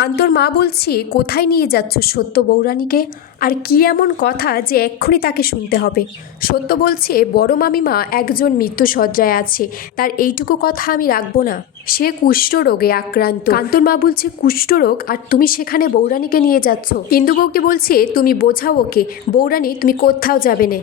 কান্তর মা বলছে, কোথায় নিয়ে যাচ্ছ সত্য বৌরানীকে আর কি এমন কথা যে এক্ষুনি তাকে শুনতে হবে? সত্য বলছে, বড় মামিমা একজন মৃত্যু সজ্জায় আছে, তার এইটুকু কথা আমি রাখব না। সে কুষ্ঠরোগে আক্রান্ত। কান্তর মা বলছে, কুষ্ঠরোগ? আর তুমি সেখানে বৌরানীকে নিয়ে যাচ্ছ? ইন্দুবউকে বলছে, তুমি বোঝাও ওকে। বৌরানী তুমি কোথাও যাবে না।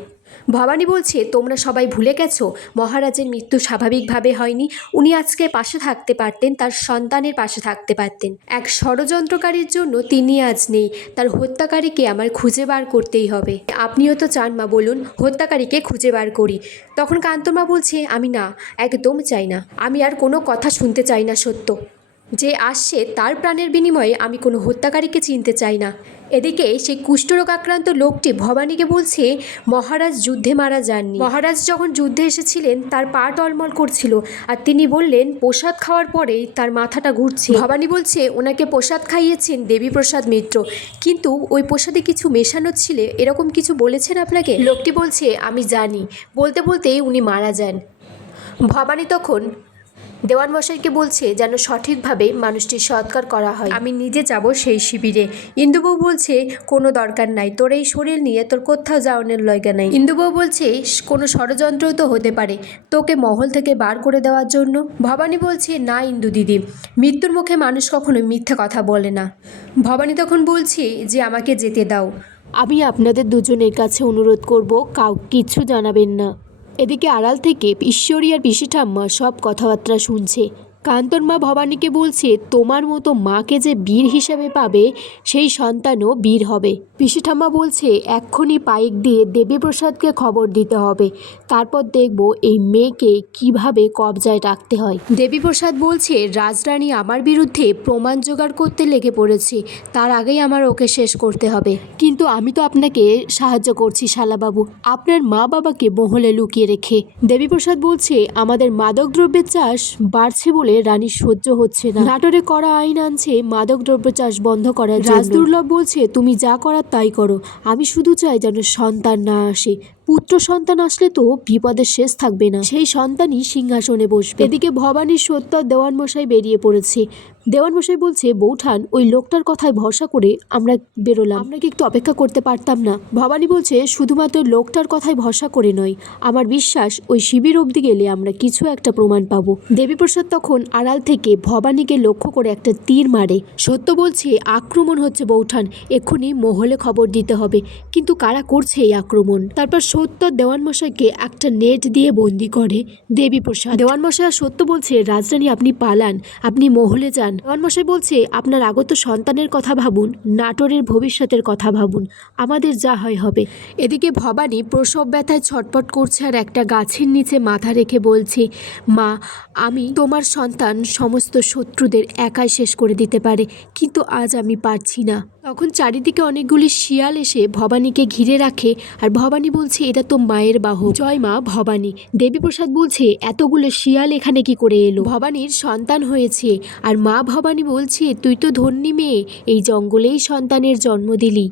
ভবানী বলছে, তোমরা সবাই ভুলে গেছো, মহারাজের মৃত্যু স্বাভাবিকভাবে হয়নি। উনি আজকে পাশে থাকতে পারতেন, তার সন্তানের পাশে থাকতে পারতেন। এক ষড়যন্ত্রকারীর জন্য তিনি আজ নেই। তার হত্যাকারীকে আমার খুঁজে বার করতেই হবে। আপনিও তো চান মা, বলুন, হত্যাকারীকে খুঁজে বার করি। তখন কান্তমা বলছে, আমি না, একদম চাই না। আমি আর কোনো কথা শুনতে চাই না সত্য। যে আসছে, তার প্রাণের বিনিময়ে আমি কোনো হত্যাকারীকে চিনতে চাই না। এদিকে সেই কুষ্ঠরোগ আক্রান্ত লোকটি ভবানীকে বলছে, মহারাজ যুদ্ধে মারা যাননি। মহারাজ যখন যুদ্ধে এসেছিলেন, তার পা টলমল করছিল আর তিনি বললেন, প্রসাদ খাওয়ার পরেই তার মাথাটা ঘুরছে। ভবানী বলছে, ওনাকে প্রসাদ খাইয়েছেন দেবীপ্রসাদ মিত্র, কিন্তু ওই প্রসাদে কিছু মেশানো ছিল, এরকম কিছু বলেছেন আপনাকে? লোকটি বলছে, আমি জানি। বলতে বলতেই উনি মারা যান। ভবানী তখন দেওয়ান মশাইকে বলছে যেন সঠিকভাবে মানুষটির সৎকার করা হয়। আমি নিজে যাব সেই শিবিরে। ইন্দুবউ বলছে কোনো দরকার নাই তোর এই শরীর নিয়ে তোর কোথাও যাওয়ানোর লয়গা নাই। ইন্দুবউ বলছে কোনো ষড়যন্ত্র তো হতে পারে তোকে মহল থেকে বার করে দেওয়ার জন্য। ভবানী বলছে না ইন্দু দিদি মৃত্যুর মুখে মানুষ কখনো মিথ্যে কথা বলে না। ভবানী তখন বলছে যে আমাকে যেতে দাও। আমি আপনাদের দুজনের কাছে অনুরোধ করব কাউ কিচ্ছু জানাবেন না। এদিকে আড়াল থেকে ঈশ্বরী আর পিসি ঠাম্মা সব কথাবার্তা শুনছে। কান্তর মা ভবানীকে বলছে, তোমার মতো মাকে যে বীর হিসেবে পাবে, সেই সন্তানও বীর হবে। পিসি ঠাম্মা বলছে, এক্ষুনি পাইক দিয়ে দেবীপ্রসাদকে খবর দিতে হবে। তারপর দেখব এই মেয়েকে কীভাবে কবজায় রাখতে হয়। দেবীপ্রসাদ বলছে, রাজরানী আমার বিরুদ্ধে প্রমাণ জোগাড় করতে লেগে পড়েছে। তার আগেই আমার ওকে শেষ করতে হবে। কিন্তু আমি তো আপনাকে সাহায্য করছি, শালাবাবু। আপনার মা বাবাকে মহলে লুকিয়ে রেখে। দেবীপ্রসাদ বলছে, আমাদের মাদক দ্রব্যের চাষ বাড়ছে বলে রানী সহ্য হচ্ছে না। নাটোরে করা আইন আনছে মাদক দ্রব্য চাষ বন্ধ করার রাজদুর্লভ বলছে, তুমি যা করার তাই করো। আমি শুধু চাই যেন সন্তান না আসে। পুত্র সন্তান আসলে তো বিপদের শেষ থাকবে না। সেই সন্তানই সিংহাসনে বসবে। এদিকে ভবানীর সত্য দেওয়ানমশাই বেরিয়ে পড়েছে। দেওয়ানমশাই বলছে, বৌঠান, ওই লোকটার কথায় ভরসা করে আমরা বেরোলাম। আমরা কি একটু অপেক্ষা করতে পারতাম না? ভবানী বলছে, শুধুমাত্র লোকটার কথায় ভরসা করে নয়, আমার বিশ্বাস ওই শিবির অবধি গেলে আমরা কিছু একটা প্রমাণ পাবো। দেবীপ্রসাদ তখন আড়াল থেকে ভবানীকে লক্ষ্য করে একটা তীর মারে। সত্য বলছে, আক্রমণ হচ্ছে বৌঠান, এক্ষুনি মহলে খবর দিতে হবে। কিন্তু কারা করছে এই আক্রমণ? তারপর সত্য দেওয়ানমশাইকে একটা নেট দিয়ে বন্দি করে দেবীপ্রসাদ দেওয়ানমশাই আর সত্য বলছে, রাজরানী আপনি পালান, আপনি মহলে যান। দেওয়ানমশাই বলছে, আপনার আগত সন্তানের কথা ভাবুন, নাটোরের ভবিষ্যতের কথা ভাবুন, আমাদের যা হয় হবে। এদিকে ভবানী প্রসব ব্যথায় ছটপট করছে আর একটা গাছের নিচে মাথা রেখে বলছে, মা, আমি তোমার সন্তান সমস্ত শত্রুদের একাই শেষ করে দিতে পারে, কিন্তু আজ আমি পারছি না। তখন চারিদিকে অনেকগুলি শিয়াল এসে ভবানীকে ঘিরে রাখে আর ভবানী বলছে, এটা তো মায়ের বাহু। জয় মা ভবানী। দেবীপ্রসাদ বলছে, এতগুলো শিয়াল এখানে কি করে এলো? ভবানীর সন্তান হয়েছে আর মা ভবানী বলছে, তুই তো ধন্যী মেয়ে, এই জঙ্গলেই সন্তানের জন্ম দিলি।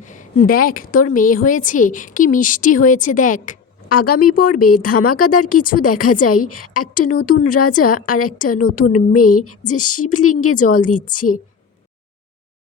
দেখ, তোর মেয়ে হয়েছে, কি মিষ্টি হয়েছে দেখ। আগামী পর্বে ধামাকাদার কিছু দেখা যায়, একটা নতুন রাজা আর একটা নতুন মেয়ে যে শিবলিঙ্গে জল দিচ্ছে।